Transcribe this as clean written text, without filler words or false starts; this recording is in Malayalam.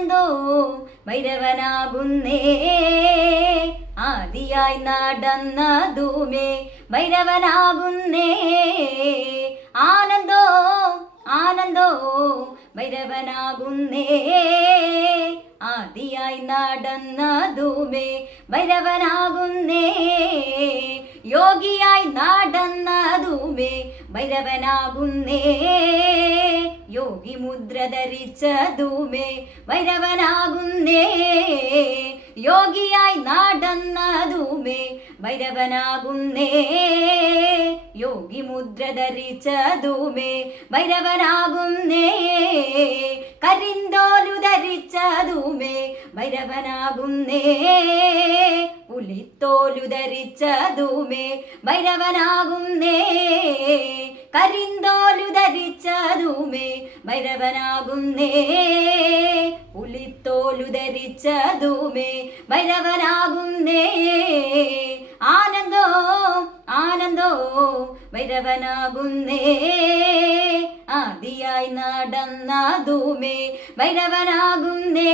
ആനന്ദോ ഭൈരവനാകുന്നേ ആദിയായി നടന്നതുമേ ഭൈരവനാകുന്നേ ആനന്ദോ ആനന്ദോ ഭൈരവനാകുന്നേ ആദിയായി നടന്നതുമേ ഭൈരവനാകുന്നേ യോഗിയായി നടന്നതുമേ ഭൈരവനാകുന്നേ യോഗി മുദ്ര ധരിച്ചതുമേ ഭൈരവനാകുന്നേ യോഗിയായി നടന്നതുമേ ഭൈരവനാകുന്നേ യോഗി മുദ്ര ധരിച്ചതുമേ ഭൈരവനാകുന്നേ കരിന്തോലു ധരിച്ചതുമേ ഭൈരവനാകുന്നേ പുലിത്തോലു ധരിച്ചതുമേ ഭൈരവനാകുന്നേ കരിന്തോലു ധരിച്ചതുമേ ഭൈരവനാകുന്നേ പുലിത്തോലു ധരിച്ചതുമേ ഭൈരവനാകുന്നേ ആനന്ദോ ആനന്ദോ ഭൈരവനാകുന്നേ ആദിയായി നടന്നതുമേ ഭൈരവനാകുന്നേ